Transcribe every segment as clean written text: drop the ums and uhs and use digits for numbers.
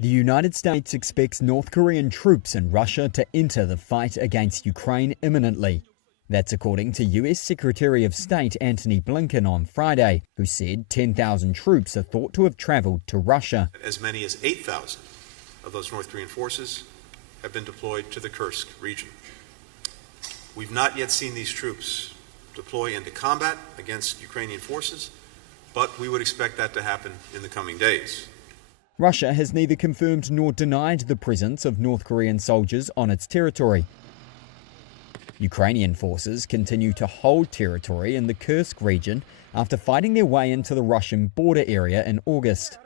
The United States expects North Korean troops in Russia to enter the fight against Ukraine imminently. That's according to US Secretary of State Antony Blinken on Friday, who said 10,000 troops are thought to have traveled to Russia. As many as 8,000 of those North Korean forces have been deployed to the Kursk region. We've not yet seen these troops deploy into combat against Ukrainian forces, but we would expect that to happen in the coming days. Russia has neither confirmed nor denied the presence of North Korean soldiers on its territory. Ukrainian forces continue to hold territory in the Kursk region after fighting their way into the Russian border area in August.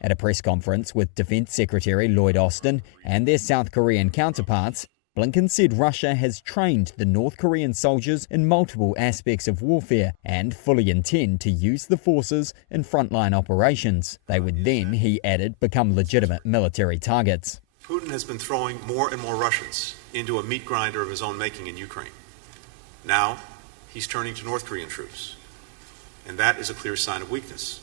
At a press conference with Defense Secretary Lloyd Austin and their South Korean counterparts, Blinken said Russia has trained the North Korean soldiers in multiple aspects of warfare and fully intend to use the forces in frontline operations. They would then, he added, become legitimate military targets. Putin has been throwing more and more Russians into a meat grinder of his own making in Ukraine. Now, he's turning to North Korean troops, and that is a clear sign of weakness.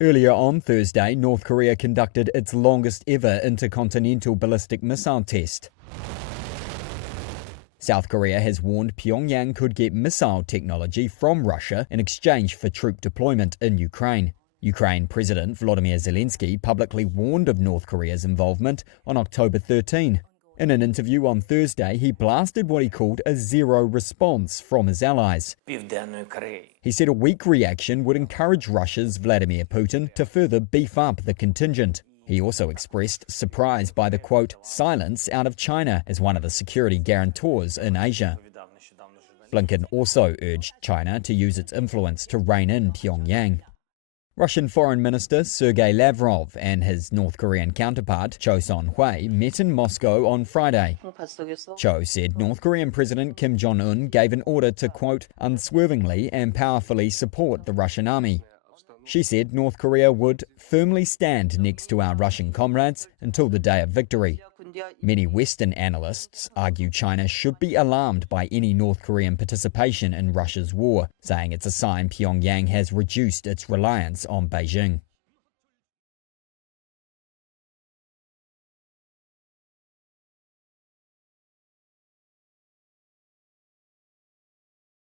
Earlier on Thursday, North Korea conducted its longest ever intercontinental ballistic missile test. South Korea has warned Pyongyang could get missile technology from Russia in exchange for troop deployment in Ukraine. Ukraine President Volodymyr Zelensky publicly warned of North Korea's involvement on October 13. In an interview on Thursday, he blasted what he called a zero response from his allies. He said a weak reaction would encourage Russia's Vladimir Putin to further beef up the contingent. He also expressed surprise by the, quote, silence out of China as one of the security guarantors in Asia. Blinken also urged China to use its influence to rein in Pyongyang. Russian Foreign Minister Sergei Lavrov and his North Korean counterpart, Cho Son-hui, met in Moscow on Friday. Cho said North Korean President Kim Jong-un gave an order to, quote, unswervingly and powerfully support the Russian army. She said North Korea would firmly stand next to our Russian comrades until the day of victory. Many Western analysts argue China should be alarmed by any North Korean participation in Russia's war, saying it's a sign Pyongyang has reduced its reliance on Beijing.